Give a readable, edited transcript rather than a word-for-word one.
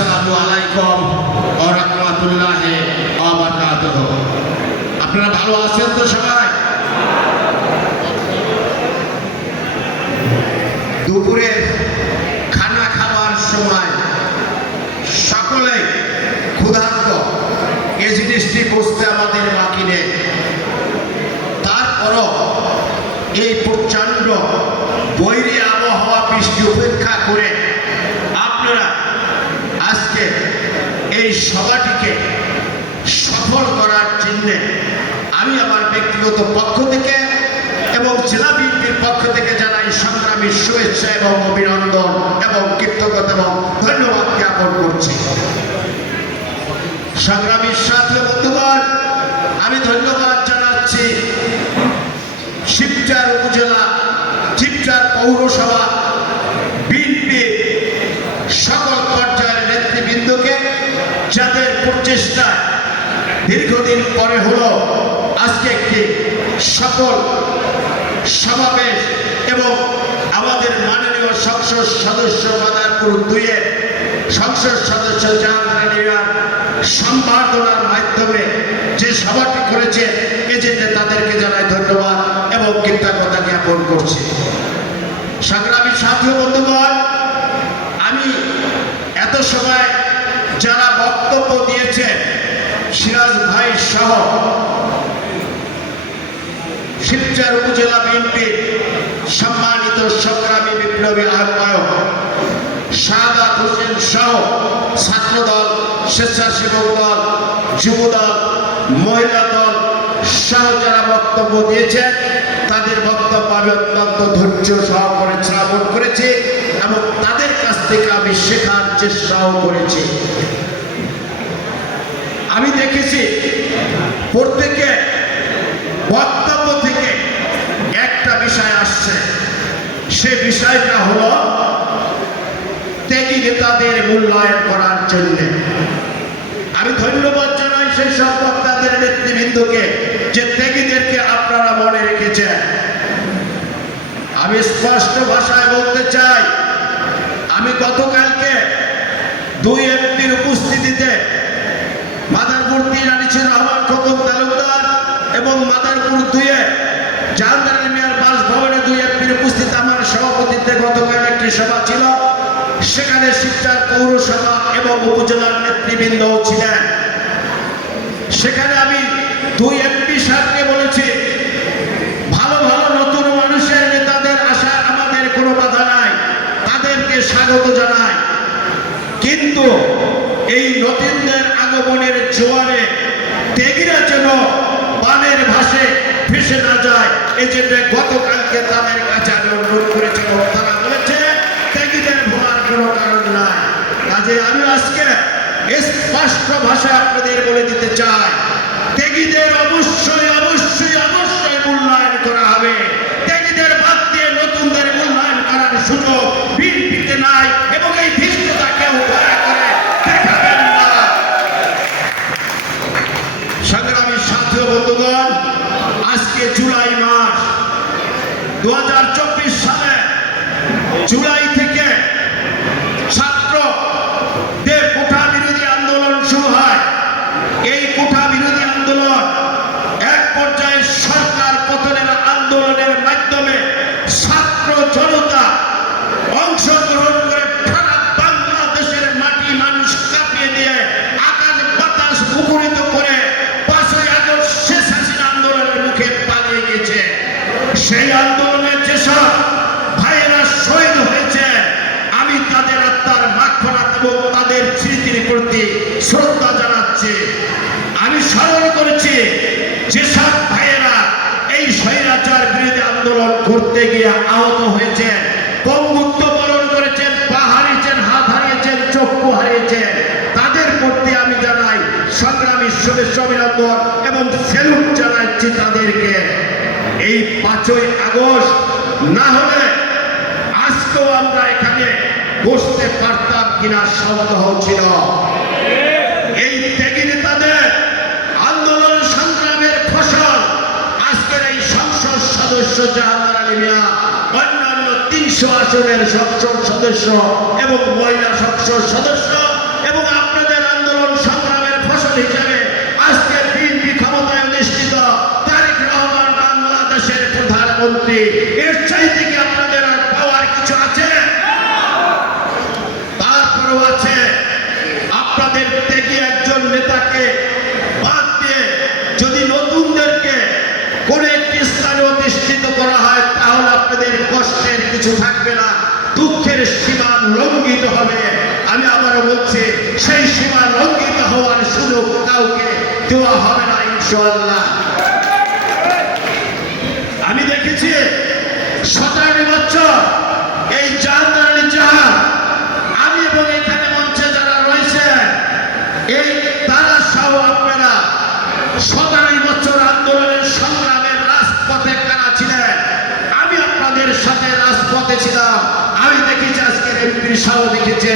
আসসালামু আলাইকুম ওয়া রাহমাতুল্লাহি ওয়া বারাকাতুহু। আপনারা ভালো আছেন তো সবাই? দুপুরে খানা খাবার সময় সকলে ক্ষুধার্ত, এই জিনিসটি বুঝতে আমাদের বাকি নেই। তারপরও এই প্রচণ্ড বৈরী আবহাওয়া বৃষ্টি উপেক্ষা করে আপনারা আজকে এই সভাটিকে সফল করার জন্যে আমি আমার ব্যক্তিগত পক্ষ থেকে এবং জেলা বিএনপির পক্ষ থেকে জানাই সংগ্রামী শুভেচ্ছা এবং অভিনন্দন এবং কৃতজ্ঞতা এবং ধন্যবাদ জ্ঞাপন করছি। সংগ্রামীর সাথে বন্ধুগণ, আমি ধন্যবাদ জানাচ্ছি শিবচর উপজেলা, শিবচর পৌরসভা বিএনপি সকল পর্যায়ের নেতৃবৃন্দকে, যাদের প্রচেষ্টায় দীর্ঘদিন পরে হলো আজকে একটি সফল সমাবেশ এবং আমাদের মাননীয় সংসদ সদস্য মাদারপুর 2-এর সংসদ সদস্য জাহাঙ্গীর সম্বর্ধনার মাধ্যমে যে সভাটি করেছে, এজন্য তাদেরকে জানাই ধন্যবাদ এবং কৃতজ্ঞতা জ্ঞাপন করছি। সংগ্রামী সাথী বন্ধুগণ, আমি এত সময় যারা বক্তব্য দিয়েছে সিরাজ ভাই সহ শিবচর উপজেলা বিএনপির সম্মানিত সংগ্রামী বিপ্লবী আহ্বায়ক শাহাদাত হোসেন সহ ছাত্রদল, স্বেচ্ছাসেবক দল, যুবদল, মহিলা দল সহ যারা বক্তব্য দিয়েছে, তাদের বক্তব্য আমি অত্যন্ত ধৈর্য সহকারে শ্রবণ করেছি এবং তাদের কাছ থেকে আমি শেখার চেষ্টাও করেছি। আমি দেখেছি প্রত্যেকে বক্তব্য থেকে একটা বিষয় আসছে, সে বিষয়টা হলো ত্যাগী নেতাদের মূল্যায়ন করার জন্য। আমি ধন্যবাদ জানাই সেই সব বক্তাদের নেতৃবৃন্দকে যে ত্যাগীদেরকে আপনারা মনে রেখেছেন। আমি স্পষ্ট ভাষায় বলতে চাই, আমি গতকালকে 2 এমপির উপস্থিতিতে মাদারপুর 3 আনিসুর রহমান খোকন তালুকদার এবং মাদারপুর 2-এ জাহাঙ্গীর মিয়ার বাসভবনে 2 এমপির উপস্থিত আমার সভাপতিত্বে গতকাল একটি সভা ছিল। সেখানে শিবচর পৌরসভা এবং উপজেলার নেতৃবৃন্দও ছিলেন। সেখানে আমি 2 এমপি সাহেবকে বলেছি, ভালো ভালো নতুন মানুষের নেতাদের আসা আমাদের কোনো বাধা নাই, তাদেরকে স্বাগত জানাই, কিন্তু এই নতুনদের আগমনের জোয়ারে ত্যাগীরা যেন বানের ভাসে ভেসে না যায়, এজন্য গতকালকে তাদের কাছে আমি অনুরোধ করেছি। তারা বলেছে ত্যাগীদের ভোলার কোনো কারণ নাই। কাজে আমি আজকে স্পষ্ট ভাষায় আপনাদের বলে দিতে চাই, ত্যাগীদের অবশ্যই অবশ্যই অবশ্যই মূল্যায়ন করা হবে। ত্যাগীদের বাদ দিয়ে নতুনদের মূল্যায়ন করার সুযোগ বিএনপিতে নাই এবং এই ধৃষ্টতা কেউ দয়া করে দেখাবেন না। সংগ্রামী সাথী বন্ধুগণ, আজকে জুলাই মাস 2024 সালে জুলাই থেকে ছাত্রদের কোঠা বিরোধী আন্দোলন শুরু হয়। এই কোঠা বিরোধী আন্দোলন এক পর্যায়ে সরকার পতনের আন্দোলনের মাধ্যমে ছাত্র জনতা অংশগ্রহণ করে সারা বাংলাদেশের মাটি মানুষ কাঁপিয়ে দিয়ে আকাশ বাতাস মুখরিত করে 5ই আগস্ট শেষ হাসিনা আন্দোলনের মুখে পালিয়ে গেছে। সেই আন্দোলনের যেসব ভাইয়েরা শহীদ হয়েছে, আমি তাদের আত্মার মাগফিরাত এবং তাদের স্মৃতির প্রতি শ্রদ্ধা জানাচ্ছি। আমি স্মরণ করেছি যেসব ভাইয়েরা এই স্বৈরাচার বিরোধী আন্দোলন করতে গিয়ে আহত হয়েছেন, পঙ্গুত্ব বরণ করেছেন, পা হারিয়েছেন, হাত হারিয়েছেন, চক্ষু হারিয়েছেন, তাদের প্রতি আমি জানাই সংগ্রামী শুভেচ্ছা অভিনন্দন এবং স্যালুট জানাচ্ছি তাদেরকে। এই 5ই আগস্ট না হলে আজকেও আমরা এখানে বসতে পারতাম কিনা সন্দেহ ছিল। এই ত্যাগী নেতাদের আন্দোলন সংগ্রামের ফসল আজকের এই সংসদ সদস্য জাহাঙ্গীর মিয়া, অন্যান্য 300 আসনের সংসদ সদস্য এবং মহিলা সংসদ সদস্য এবং প্রধানমন্ত্রী, এর চাইতে কি আপনাদের আর পাওয়ার কিছু আছে? তারপরেও আছে, আপনাদের ত্যাগী একজন নেতাকে বাদ দিয়ে যদি নতুনদেরকে কোন একটি স্থানে অধিষ্ঠিত করা হয়, তাহলে আপনাদের কষ্টের কিছু থাকবে না, দুঃখের সীমা লঙ্ঘিত হবে। আমি আবারও বলছি, সেই সীমা লঙ্ঘিত হওয়ার সুযোগ কাউকে দেওয়া হবে না ইনশাআল্লাহ। আমি দেখেছি 17 বছর এই জাহাঙ্গীর জাহান, আমি এবং এখানে মঞ্চে যারা রয়েছে এই তারা সহ আপনারা 17 বছর আন্দোলনের সংগ্রামের রাজপথে কারা ছিলেন। আমি আপনাদের সাথে রাজপথে ছিলাম। আমি দেখেছি আজকের এমপি সাহেব দেখেছে